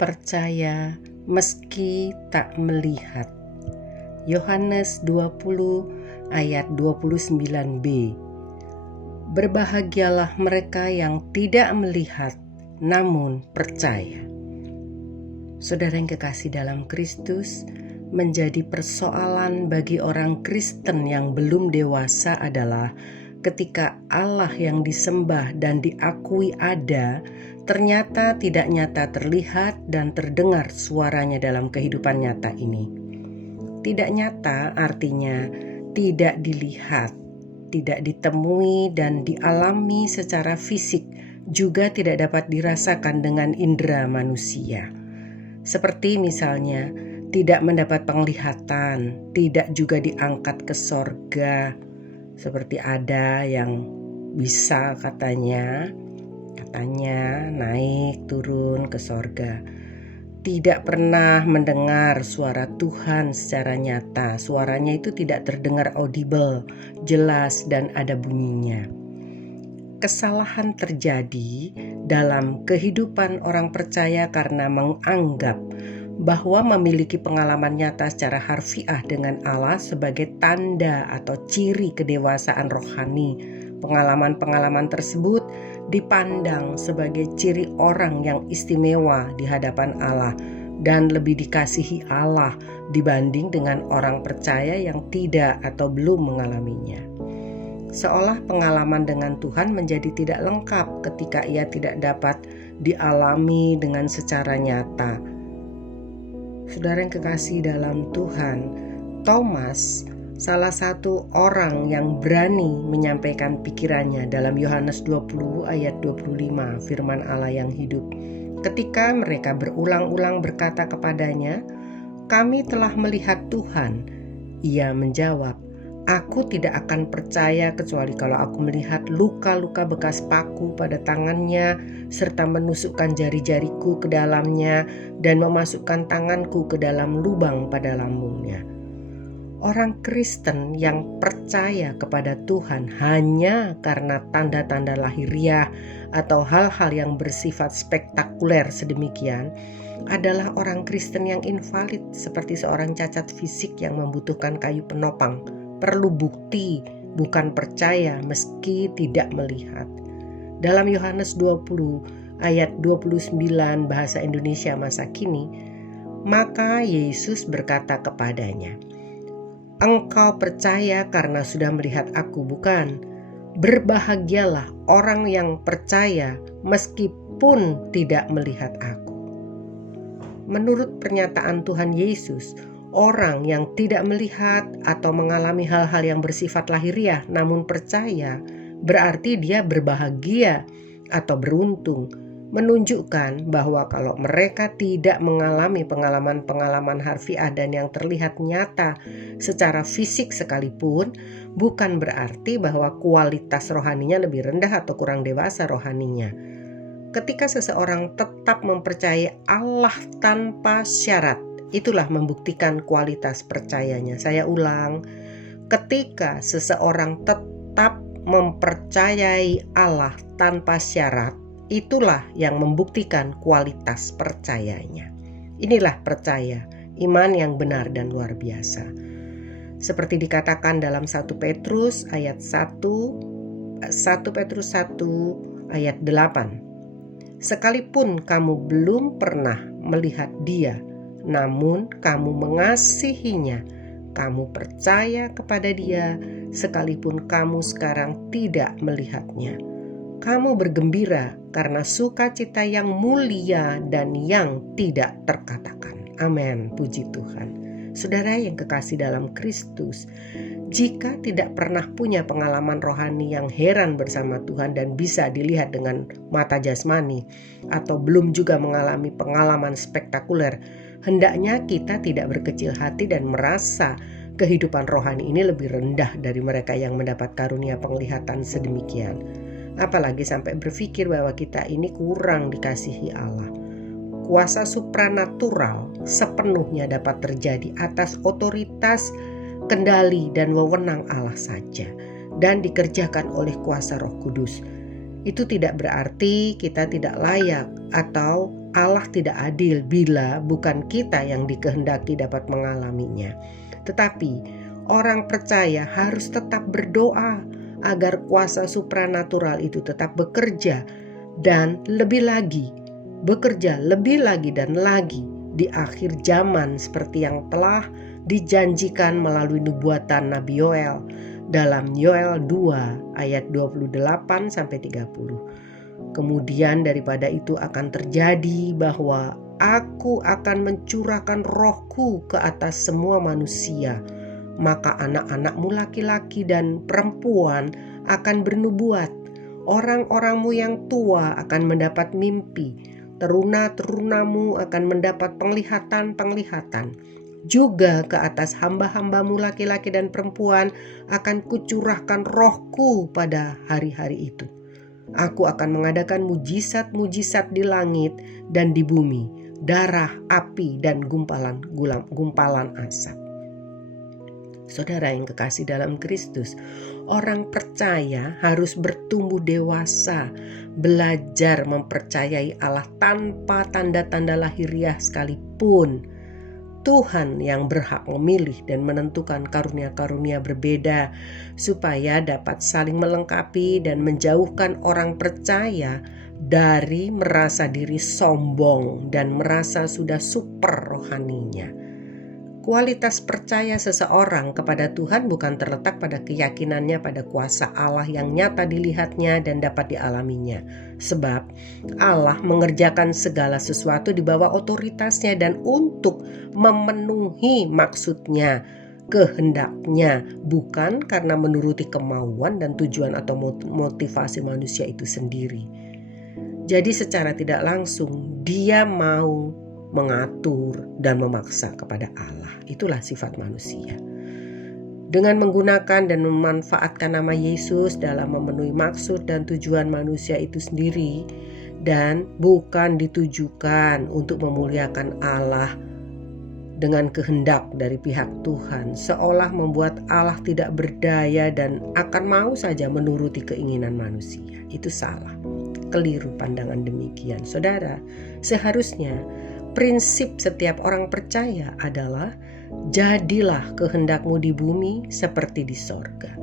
percaya meski tak melihat. Yohanes 20 ayat 29b. Berbahagialah mereka yang tidak melihat namun percaya. Saudara yang kekasih dalam Kristus, menjadi persoalan bagi orang Kristen yang belum dewasa adalah ketika Allah yang disembah dan diakui ada, ternyata tidak nyata terlihat dan terdengar suaranya dalam kehidupan nyata ini. Tidak nyata artinya tidak dilihat, tidak ditemui dan dialami secara fisik, juga tidak dapat dirasakan dengan indera manusia. Seperti misalnya tidak mendapat penglihatan, tidak juga diangkat ke sorga, seperti ada yang bisa katanya naik turun ke sorga. Tidak pernah mendengar suara Tuhan secara nyata, suaranya itu tidak terdengar audible, jelas dan ada bunyinya. Kesalahan terjadi dalam kehidupan orang percaya karena menganggap bahwa memiliki pengalaman nyata secara harfiah dengan Allah sebagai tanda atau ciri kedewasaan rohani. Pengalaman-pengalaman tersebut dipandang sebagai ciri orang yang istimewa di hadapan Allah dan lebih dikasihi Allah dibanding dengan orang percaya yang tidak atau belum mengalaminya. Seolah pengalaman dengan Tuhan menjadi tidak lengkap ketika ia tidak dapat dialami dengan secara nyata. Saudara yang kekasih dalam Tuhan, Thomas salah satu orang yang berani menyampaikan pikirannya dalam Yohanes 20 ayat 25, firman Allah yang hidup. Ketika mereka berulang-ulang berkata kepadanya, "Kami telah melihat Tuhan." Ia menjawab, "Aku tidak akan percaya kecuali kalau aku melihat luka-luka bekas paku pada tangannya, serta menusukkan jari-jariku ke dalamnya dan memasukkan tanganku ke dalam lubang pada lambungnya." Orang Kristen yang percaya kepada Tuhan hanya karena tanda-tanda lahiriah atau hal-hal yang bersifat spektakuler sedemikian adalah orang Kristen yang invalid, seperti seorang cacat fisik yang membutuhkan kayu penopang. Perlu bukti, bukan percaya meski tidak melihat. Dalam Yohanes 20 ayat 29 bahasa Indonesia masa kini, maka Yesus berkata kepadanya, "Engkau percaya karena sudah melihat aku, bukan? Berbahagialah orang yang percaya meskipun tidak melihat aku." Menurut pernyataan Tuhan Yesus, orang yang tidak melihat atau mengalami hal-hal yang bersifat lahiriah namun percaya, berarti dia berbahagia atau beruntung, menunjukkan bahwa kalau mereka tidak mengalami pengalaman-pengalaman harfiah dan yang terlihat nyata secara fisik sekalipun, bukan berarti bahwa kualitas rohaninya lebih rendah atau kurang dewasa rohaninya. Ketika seseorang tetap mempercayai Allah tanpa syarat, itulah membuktikan kualitas percayanya. Saya ulang, ketika seseorang tetap mempercayai Allah tanpa syarat, itulah yang membuktikan kualitas percayanya. Inilah percaya, iman yang benar dan luar biasa. Seperti dikatakan dalam 1 Petrus ayat 1 Petrus 1 ayat 8. Sekalipun kamu belum pernah melihat Dia, namun kamu mengasihinya, kamu percaya kepada Dia, sekalipun kamu sekarang tidak melihatnya. Kamu bergembira karena sukacita yang mulia dan yang tidak terkatakan. Amin, puji Tuhan. Saudara yang kekasih dalam Kristus, jika tidak pernah punya pengalaman rohani yang heran bersama Tuhan dan bisa dilihat dengan mata jasmani, atau belum juga mengalami pengalaman spektakuler, hendaknya kita tidak berkecil hati dan merasa kehidupan rohani ini lebih rendah dari mereka yang mendapat karunia penglihatan sedemikian. Apalagi sampai berpikir bahwa kita ini kurang dikasihi Allah. Kuasa supranatural sepenuhnya dapat terjadi atas otoritas, kendali dan wewenang Allah saja, dan dikerjakan oleh kuasa Roh Kudus. Itu tidak berarti kita tidak layak atau Allah tidak adil bila bukan kita yang dikehendaki dapat mengalaminya. Tetapi orang percaya harus tetap berdoa agar kuasa supranatural itu tetap bekerja dan bekerja lebih lagi dan lagi di akhir zaman seperti yang telah dijanjikan melalui nubuatan Nabi Yoel dalam Yoel 2 ayat 28-30. Kemudian daripada itu akan terjadi bahwa Aku akan mencurahkan rohku ke atas semua manusia. Maka anak-anakmu laki-laki dan perempuan akan bernubuat. Orang-orangmu yang tua akan mendapat mimpi. Teruna-terunamu akan mendapat penglihatan-penglihatan. Juga ke atas hamba-hambamu laki-laki dan perempuan akan kucurahkan rohku pada hari-hari itu. Aku akan mengadakan mujizat-mujizat di langit dan di bumi, darah, api, dan gumpalan asap. Saudara yang kekasih dalam Kristus, orang percaya harus bertumbuh dewasa, belajar mempercayai Allah tanpa tanda-tanda lahiriah sekalipun. Tuhan yang berhak memilih dan menentukan karunia-karunia berbeda supaya dapat saling melengkapi dan menjauhkan orang percaya dari merasa diri sombong dan merasa sudah super rohaninya. Kualitas percaya seseorang kepada Tuhan bukan terletak pada keyakinannya pada kuasa Allah yang nyata dilihatnya dan dapat dialaminya. Sebab Allah mengerjakan segala sesuatu di bawah otoritasnya dan untuk memenuhi maksudnya, kehendaknya, bukan karena menuruti kemauan dan tujuan atau motivasi manusia itu sendiri. Jadi secara tidak langsung dia mau mengatur dan memaksa kepada Allah. Itulah sifat manusia. Dengan menggunakan dan memanfaatkan nama Yesus dalam memenuhi maksud dan tujuan manusia itu sendiri, dan bukan ditujukan untuk memuliakan Allah dengan kehendak dari pihak Tuhan, seolah membuat Allah tidak berdaya dan akan mau saja menuruti keinginan manusia. Itu salah, keliru pandangan demikian. Saudara, seharusnya prinsip setiap orang percaya adalah jadilah kehendakmu di bumi seperti di sorga.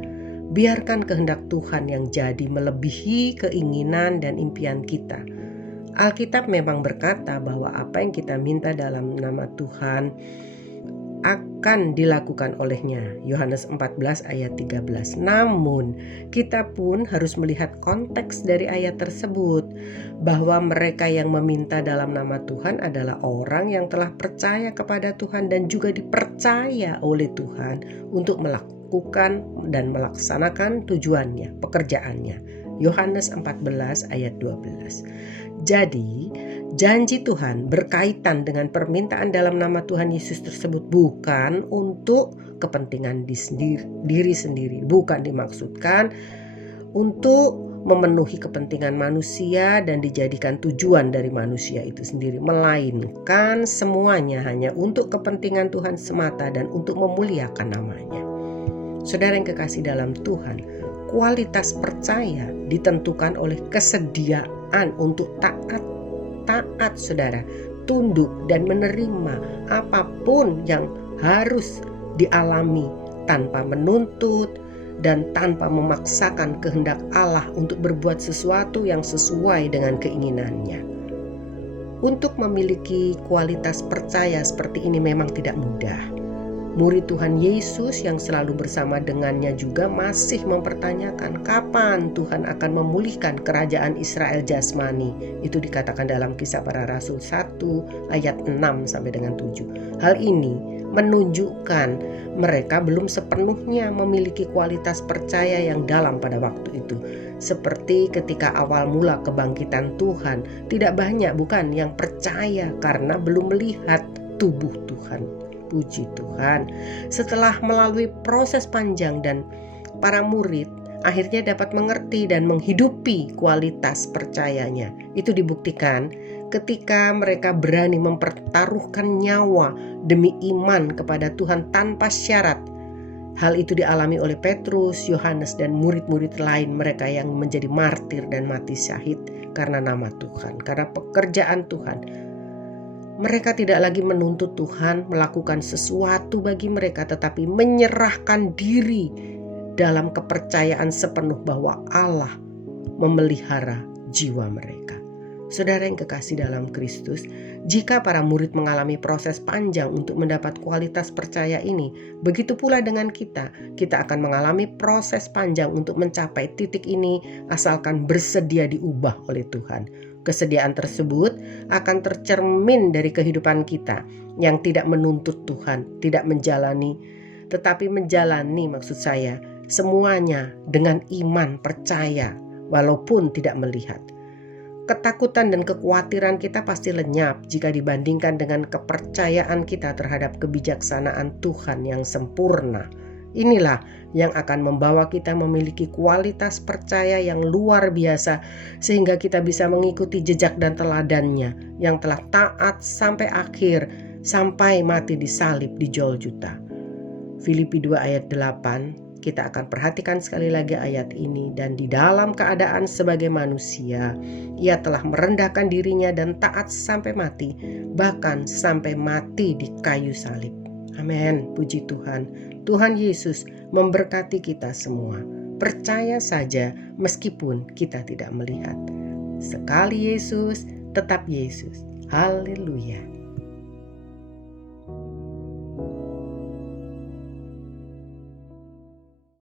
Biarkan kehendak Tuhan yang jadi melebihi keinginan dan impian kita. Alkitab memang berkata bahwa apa yang kita minta dalam nama Tuhan akan dilakukan olehnya. Yohanes 14 ayat 13. Namun kita pun harus melihat konteks dari ayat tersebut, bahwa mereka yang meminta dalam nama Tuhan adalah orang yang telah percaya kepada Tuhan dan juga dipercaya oleh Tuhan untuk melakukan dan melaksanakan tujuannya, pekerjaannya. Yohanes 14 ayat 12. Jadi janji Tuhan berkaitan dengan permintaan dalam nama Tuhan Yesus tersebut bukan untuk kepentingan diri sendiri, bukan dimaksudkan untuk memenuhi kepentingan manusia dan dijadikan tujuan dari manusia itu sendiri, melainkan semuanya hanya untuk kepentingan Tuhan semata dan untuk memuliakan namanya. Saudara yang kekasih dalam Tuhan, kualitas percaya ditentukan oleh kesediaan untuk taat saudara, tunduk dan menerima apapun yang harus dialami tanpa menuntut dan tanpa memaksakan kehendak Allah untuk berbuat sesuatu yang sesuai dengan keinginannya. Untuk memiliki kualitas percaya seperti ini memang tidak mudah. Murid Tuhan Yesus yang selalu bersama dengannya juga masih mempertanyakan kapan Tuhan akan memulihkan kerajaan Israel jasmani. Itu dikatakan dalam Kisah Para Rasul 1 ayat 6 sampai dengan 7. Hal ini menunjukkan mereka belum sepenuhnya memiliki kualitas percaya yang dalam pada waktu itu. Seperti ketika awal mula kebangkitan Tuhan, tidak banyak yang percaya karena belum melihat tubuh Tuhan. Puji Tuhan, setelah melalui proses panjang dan para murid akhirnya dapat mengerti dan menghidupi kualitas percayanya. Itu dibuktikan ketika mereka berani mempertaruhkan nyawa demi iman kepada Tuhan tanpa syarat. Hal itu dialami oleh Petrus, Yohanes, dan murid-murid lain mereka yang menjadi martir dan mati syahid karena nama Tuhan, karena pekerjaan Tuhan. Mereka tidak lagi menuntut Tuhan melakukan sesuatu bagi mereka, tetapi menyerahkan diri dalam kepercayaan sepenuh bahwa Allah memelihara jiwa mereka. Saudara yang kekasih dalam Kristus, jika para murid mengalami proses panjang untuk mendapat kualitas percaya ini, begitu pula dengan kita. Kita akan mengalami proses panjang untuk mencapai titik ini asalkan bersedia diubah oleh Tuhan. Kesediaan tersebut akan tercermin dari kehidupan kita yang tidak menuntut Tuhan, tidak menjalani, tetapi menjalani maksud saya semuanya dengan iman, percaya, walaupun tidak melihat. Ketakutan dan kekhawatiran kita pasti lenyap jika dibandingkan dengan kepercayaan kita terhadap kebijaksanaan Tuhan yang sempurna. Inilah yang akan membawa kita memiliki kualitas percaya yang luar biasa sehingga kita bisa mengikuti jejak dan teladannya yang telah taat sampai akhir, sampai mati disalib di Golgota. Filipi 2 ayat 8. Kita akan perhatikan sekali lagi ayat ini. Dan di dalam keadaan sebagai manusia, ia telah merendahkan dirinya dan taat sampai mati, bahkan sampai mati di kayu salib. Amin, puji Tuhan. Tuhan Yesus memberkati kita semua. Percaya saja meskipun kita tidak melihat. Sekali Yesus, tetap Yesus. Haleluya.